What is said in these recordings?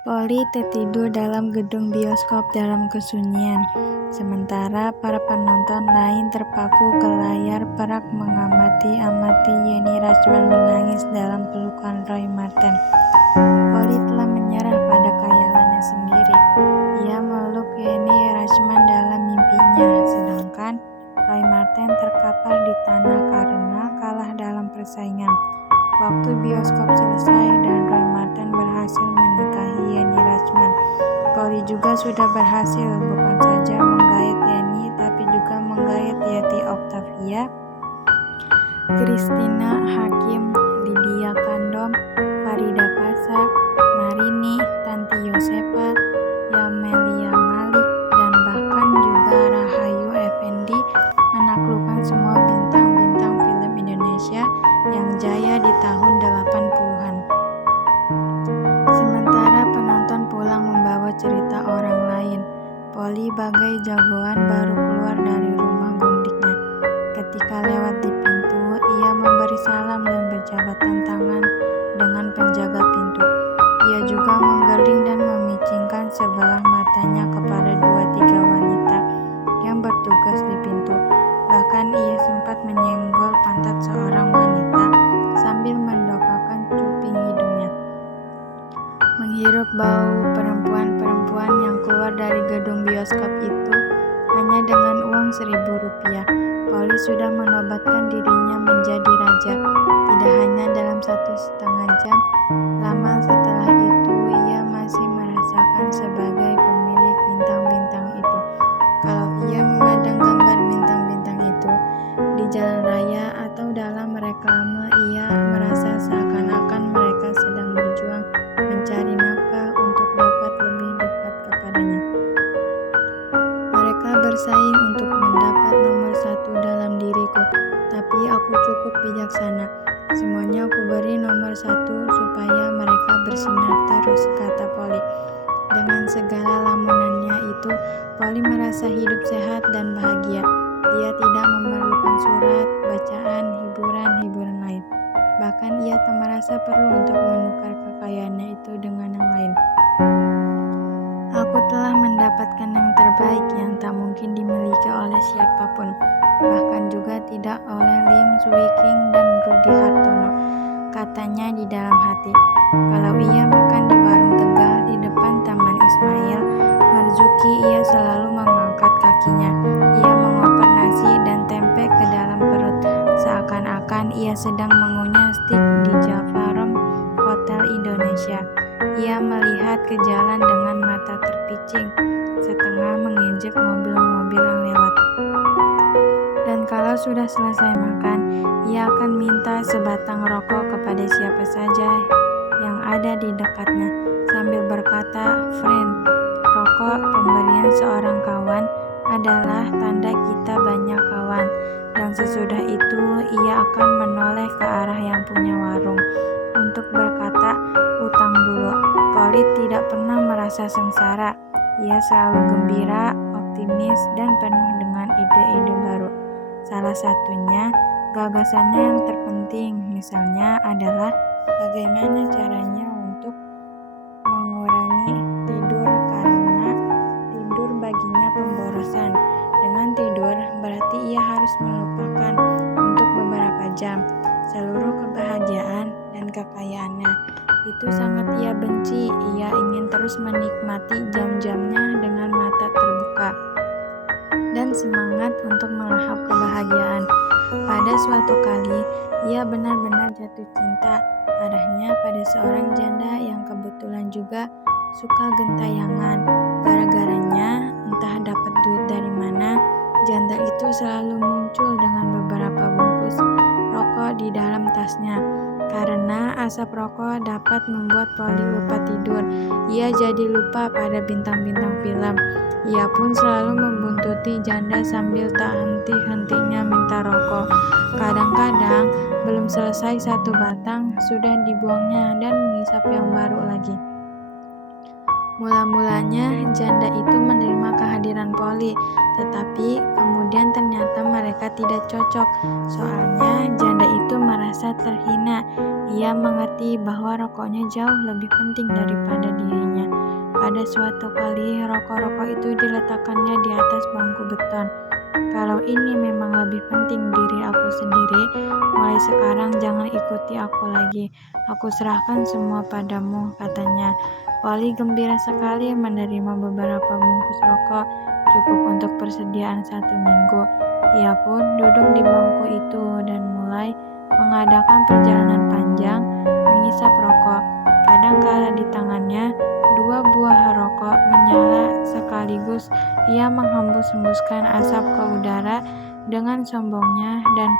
Polly tertidur dalam gedung bioskop dalam kesunyian, sementara para penonton lain terpaku ke layar perak mengamati Yenny Rachman menangis dalam pelukan Roy Marten. Polly telah menyerah pada khayalannya sendiri. Ia meluk Yenny Rachman dalam mimpinya, sedangkan Roy Marten terkapar di tanah karena kalah dalam persaingan. Waktu bioskop selesai dan Roy Marten berhasil menikahi Yenny Rachman. Polly juga sudah berhasil bukan saja menggait Yenny tapi juga menggait Yeti Octavia, Christina Hakim, Lydia Kandom, Farida Pasa, Marini, Tanti Yosepa, Yamelia Malik, dan bahkan juga Rahayu Effendi menaklukkan semua bintang-bintang film Indonesia yang jaya di tahun 80-an. Sementara penonton pulang membawa cerita orang lain, Polly bagai jagoan baru keluar dari rumah gundiknya. Ketika lewat di pintu, ia memberi salam dan berjabatan tangan dengan penjaga pintu. Ia juga menggeleng dan memicingkan sebelah matanya kepada 2-3 wanita yang bertugas di pintu. Bahkan ia sempat menyenggol pantat seorang wanita sambil mendongakkan cuping hidungnya. Menghirup bau perempuan-perempuan yang keluar dari gedung bioskop itu hanya dengan uang Rp1.000, Polly sudah menobatkan dirinya menjadi raja. Tidak hanya dalam 1,5 jam lama setelah itu, ia masih merasakan sebagai pemilik bintang-bintang itu. Kalau ia memandang gambar bintang-bintang itu di jalan raya atau dalam reklame, ia merasa seakan-akan mereka sedang berjuang mencari nafkah untuk dapat lebih dekat kepadanya. Mereka bersaing untuk mendapat nomor 1 dalam diriku, tapi aku cukup bijaksana. Semuanya aku beri nomor 1 supaya mereka bersinar terus, kata Polly. Dengan segala lamunannya itu, Polly merasa hidup sehat dan bahagia. Dia tidak memerlukan surat, bacaan, hiburan lain. Bahkan ia tak merasa perlu untuk menukar kekayaannya itu dengan yang lain. Aku telah mendapatkan yang terbaik yang tak mungkin dimiliki oleh siapapun, bahkan juga tidak oleh Lim Swee King dan Rudy Hartono, katanya di dalam hati. Kalau ia makan di warung Tegal di depan Taman Ismail Marzuki, ia selalu mengangkat kakinya. Ia mengoper nasi dan tempe ke dalam perut, seakan-akan ia sedang mengunyah stik di Java Room Hotel Indonesia. Ia melihat ke jalan dengan mata terpicing, setengah mengejek mobil-mobil yang lewat. Dan kalau sudah selesai makan, ia akan minta sebatang rokok kepada siapa saja yang ada di dekatnya, sambil berkata, "Friend, rokok pemberian seorang kawan adalah tanda kita banyak kawan." Dan sesudah itu, ia akan menoleh ke arah yang punya warung untuk berkata, "Utang dulu." Polly tidak pernah merasa sengsara. Ia selalu gembira, optimis, dan penuh dengan ide-ide baru. Salah satunya, gagasannya yang terpenting, misalnya, adalah bagaimana caranya untuk mengurangi tidur karena tidur baginya pemborosan. Dengan tidur, berarti ia harus melupakan untuk beberapa jam seluruh kebahagiaan dan kekayaannya. Itu sangat ia benci. Ia ingin terus menikmati jam-jamnya dengan mata terbuka dan semangat untuk melahap kebahagiaan. Pada suatu kali, ia benar-benar jatuh cinta, arahnya pada seorang janda yang kebetulan juga suka gentayangan. Gara-garanya, entah dapat duit dari mana, janda itu selalu muncul dengan beberapa bungkus rokok di dalam tasnya. Karena asap rokok dapat membuat Polly lupa tidur, ia jadi lupa pada bintang-bintang film. Ia pun selalu membuntuti janda sambil tak henti-hentinya minta rokok. Kadang-kadang belum selesai 1 batang, sudah dibuangnya dan mengisap yang baru lagi. Mula-mulanya janda itu menerima kehadiran Polly, tetapi kemudian ternyata mereka tidak cocok. Soalnya janda itu merasa terhina. Ia mengerti bahwa rokoknya jauh lebih penting daripada dirinya. pada suatu kali rokok-rokok itu diletakkannya di atas bangku beton. Kalau ini memang lebih penting diri aku sendiri, mulai sekarang jangan ikuti aku lagi. Aku serahkan semua padamu, katanya. Poli gembira sekali menerima beberapa bungkus rokok, cukup untuk persediaan 1 minggu. Ia pun duduk di bangku itu dan mulai mengadakan perjalanan panjang mengisap rokok. Kadang-kala di tangannya 2 buah rokok menyala sekaligus. Ia menghembus-hembuskan asap ke udara dengan sombongnya, dan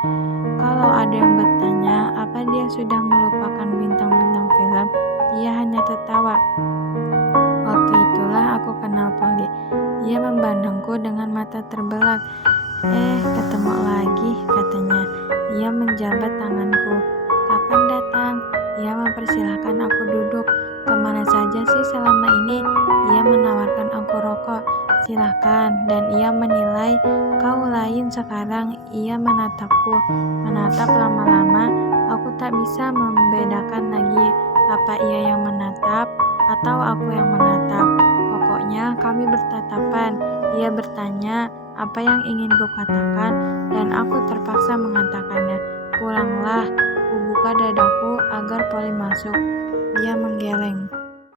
kalau ada yang bertanya apa dia sudah melupakan bintang-bintang film, ia hanya tertawa. Waktu itulah aku kenal Poli. Ia memandangku dengan mata terbelalak. Ketemu lagi, katanya. Ia menjabat tanganku. Kapan datang? Ia mempersilahkan aku duduk. Kemana saja sih selama ini? Ia menawarkan aku rokok. Silahkan. Dan ia menilai kau lain sekarang. Ia menatapku. Menatap lama-lama. Aku tak bisa membedakan lagi apa ia yang menatap atau aku yang menatap. Pokoknya kami bertatapan. Ia bertanya apa yang ingin kukatakan, dan aku terpaksa mengatakannya. Pulanglah, kubuka dadaku agar Poli masuk. Dia menggeleng.